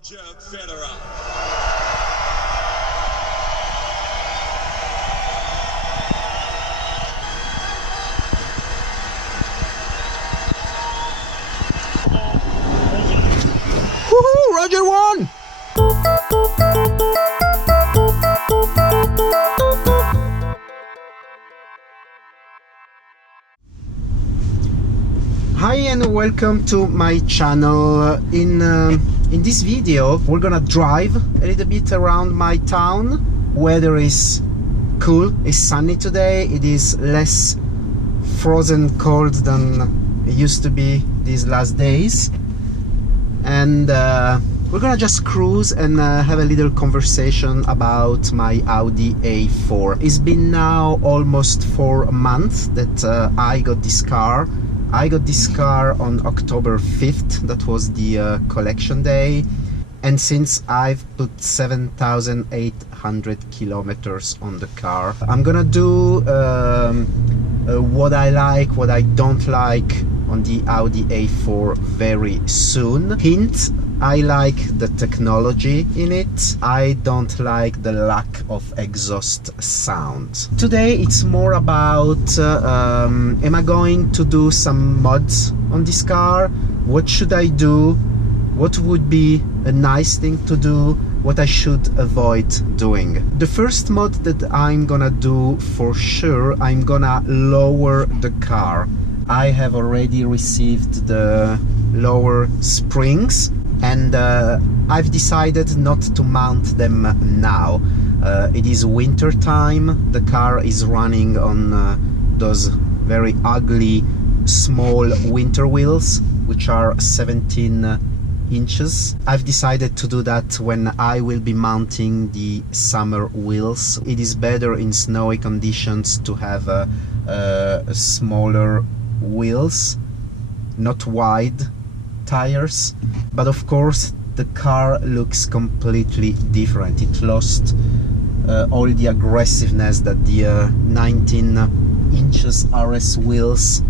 Roger Federer. Woohoo! Roger won! Hi and welcome to my channel. In this video we're gonna drive a little bit around my town. Weather is cool, it's sunny today. It is less frozen cold than it used to be these last days, and we're gonna just cruise and have a little conversation about my Audi A4. It's been now almost 4 months that I got this car. I got this car on October 5th, that was the collection day, and since I've put 7,800 kilometers on the car. I'm gonna do what I like, what I don't like on the Audi A4 very soon. Hint, I like the technology in it. I don't like the lack of exhaust sound. Today it's more about am I going to do some mods on this car? What should I do? What would be a nice thing to do? What I should avoid doing. The first mod that I'm gonna do for sure, I'm gonna lower the car. I have already received the lower springs, and I've decided not to mount them now. It is winter time. The car is running on those very ugly small winter wheels, which are 17 inches. I've decided to do that when I will be mounting the summer wheels. It is better in snowy conditions to have smaller wheels, not wide tires, but of course the car looks completely different. It lost all the aggressiveness that the 19 inches RS wheels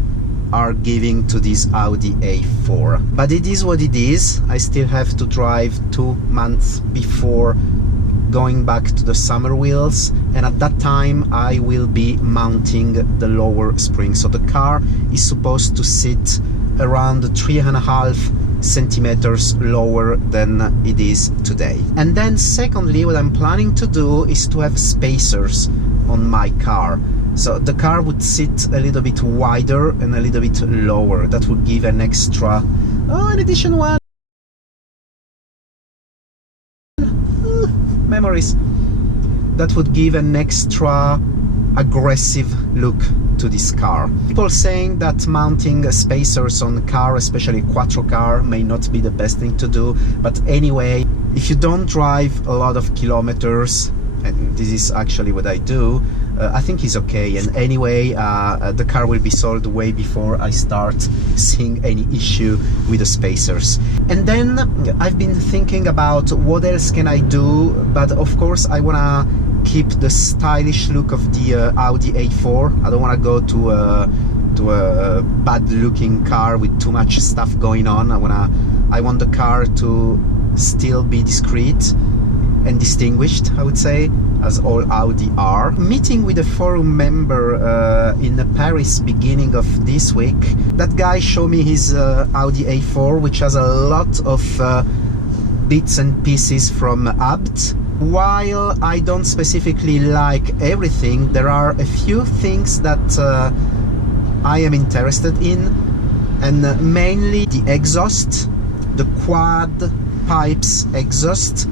are giving to this Audi A4. But it is what it is. I still have to drive 2 months before going back to the summer wheels, and at that time I will be mounting the lower spring. So the car is supposed to sit around 3.5 centimeters lower than it is today. And then secondly, what I'm planning to do is to have spacers on my car. So the car would sit a little bit wider and a little bit lower. That would give an extra, an addition one. Memories. That would give an extra aggressive look to this car. People saying that mounting spacers on a car, especially a quattro car, may not be the best thing to do, but anyway, if you don't drive a lot of kilometers, and this is actually what I do, I think it's okay. And anyway, the car will be sold way before I start seeing any issue with the spacers. And then I've been thinking about what else can I do, but of course I wanna keep the stylish look of the Audi A4. I don't wanna go to a bad looking car with too much stuff going on. I want the car to still be discreet and distinguished, I would say, as all Audi are. Meeting with a forum member in Paris beginning of this week. That guy showed me his Audi A4, which has a lot of bits and pieces from ABT. While I don't specifically like everything, there are a few things that I am interested in, and mainly the exhaust, the quad pipes exhaust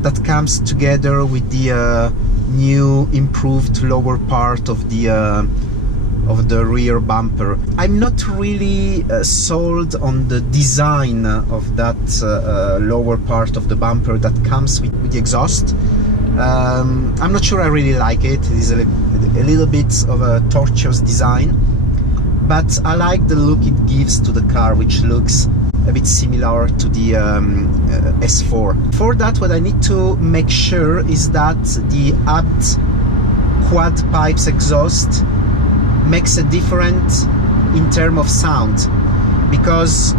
that comes together with the new improved lower part of the rear bumper. I'm not really sold on the design of that lower part of the bumper that comes with the exhaust. I'm not sure I really like it. It is a little bit of a tortuous design, but I like the look it gives to the car, which looks a bit similar to the S4. For that, what I need to make sure is that the ABT quad pipes exhaust makes a difference in terms of sound, because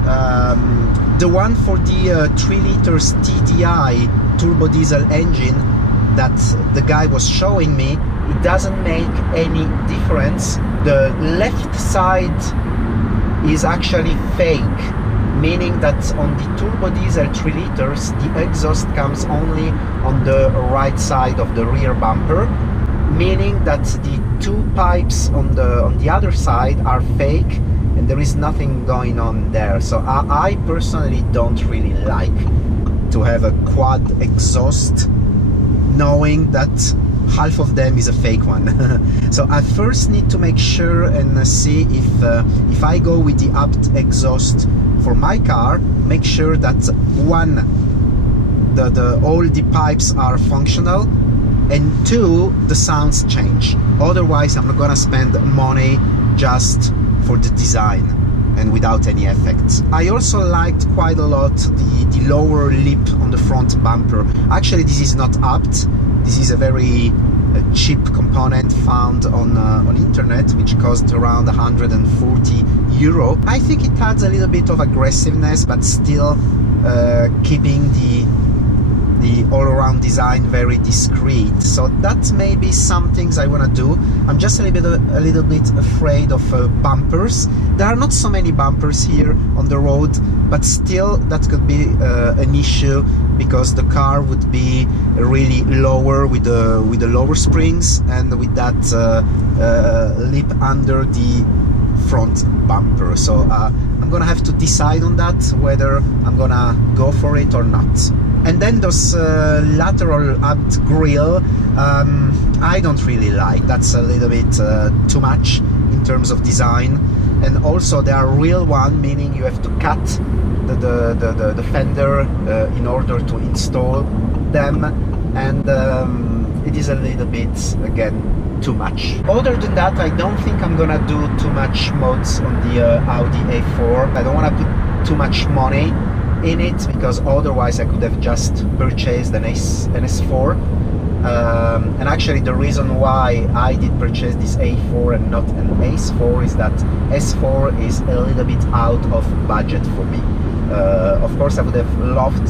The one for the 3 liters TDI turbo diesel engine that the guy was showing me, it doesn't make any difference. The left side is actually fake, meaning that on the turbo diesel 3 liters, the exhaust comes only on the right side of the rear bumper, meaning that the 2 pipes on the other side are fake and there is nothing going on there. So I personally don't really like to have a quad exhaust, knowing that half of them is a fake one. So I first need to make sure and see if I go with the apt exhaust for my car, make sure that one, all the pipes are functional, and 2, the sounds change. Otherwise I'm not gonna spend money just for the design and without any effects. I also liked quite a lot the lower lip on the front bumper. Actually, this is not apt. This is a very cheap component found on internet, which cost around 140 euro. I think it adds a little bit of aggressiveness, but still keeping the all-around design very discreet. So that may be some things I want to do. I'm just a little bit afraid of bumpers. There are not so many bumpers here on the road, but still that could be an issue, because the car would be really lower with the lower springs and with that lip under the front bumper. So I'm gonna have to decide on that, whether I'm gonna go for it or not. And then those lateral apt grille, I don't really like. That's a little bit too much in terms of design. And also they are real one, meaning you have to cut the fender in order to install them, and it is a little bit, again, too much. Other than that, I don't think I'm gonna do too much mods on the Audi A4. I don't want to put too much money in it, because otherwise I could have just purchased an S4. And actually the reason why I did purchase this A4 and not an S4 is that S4 is a little bit out of budget for me. Of course I would have loved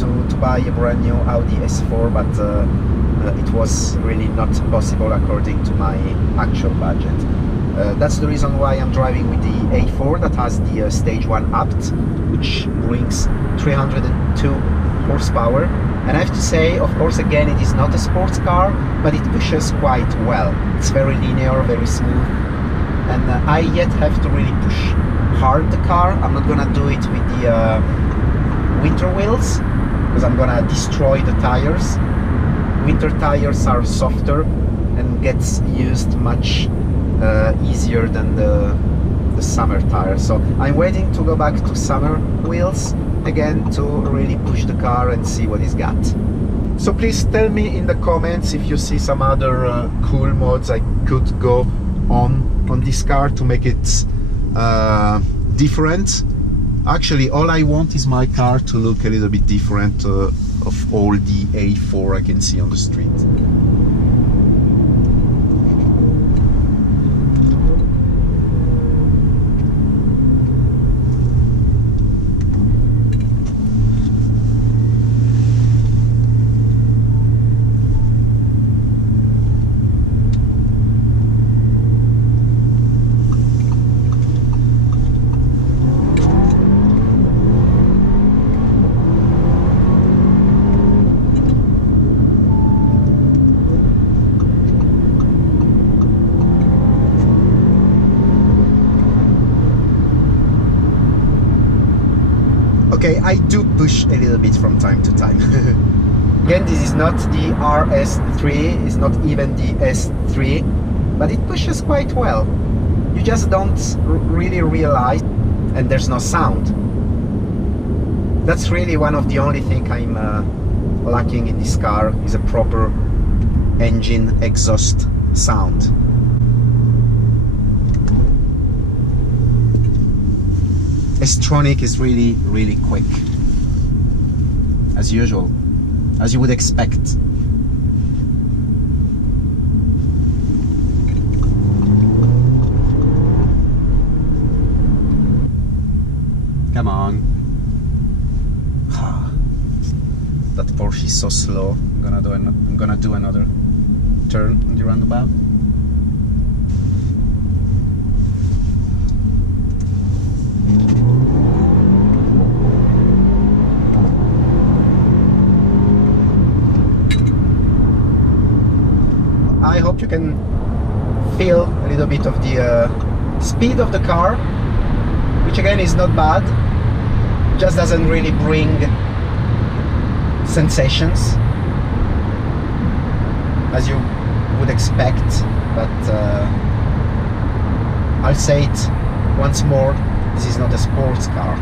to buy a brand new Audi S4, but it was really not possible according to my actual budget. That's the reason why I'm driving with the A4 that has the stage 1 apt, which brings 302 horsepower. And I have to say, of course, again, it is not a sports car, but it pushes quite well. It's very linear, very smooth, and I yet have to really push hard the car. I'm not gonna do it with the winter wheels, because I'm gonna destroy the tires. Winter tires are softer and gets used much easier than the summer tires. So I'm waiting to go back to summer wheels again to really push the car and see what it's got. So please tell me in the comments if you see some other cool mods I could go on this car to make it different. Actually, all I want is my car to look a little bit different of all the A4 I can see on the street. Okay, I do push a little bit from time to time. Again, this is not the RS3, it's not even the S3, but it pushes quite well. You just don't really realize, and there's no sound. That's really one of the only things I'm lacking in this car, is a proper engine exhaust sound. S-tronic is really, really quick, as usual, as you would expect. Come on. that Porsche is so slow. I'm gonna do another turn on the roundabout. I hope you can feel a little bit of the speed of the car, which again is not bad, just doesn't really bring sensations as you would expect, but I'll say it once more, this is not a sports car,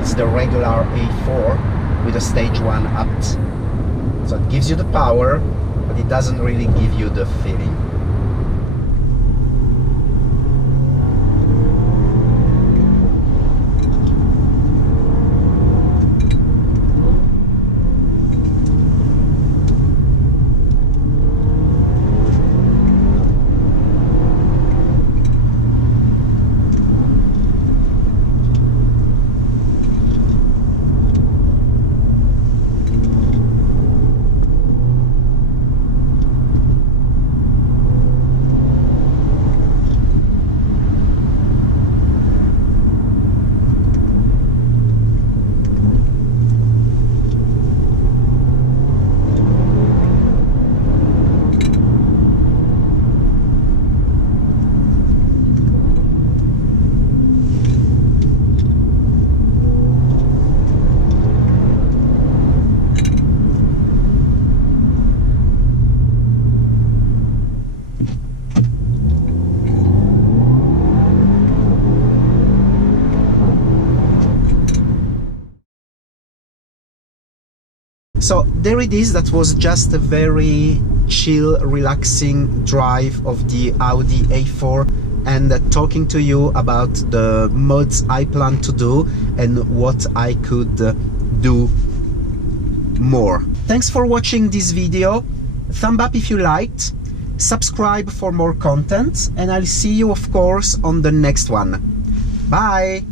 it's the regular A4 with a stage 1 apt. So it gives you the power, but it doesn't really give you the feeling. So there it is, that was just a very chill, relaxing drive of the Audi A4 and talking to you about the mods I plan to do and what I could do more. Thanks for watching this video, thumb up if you liked, subscribe for more content, and I'll see you of course on the next one. Bye!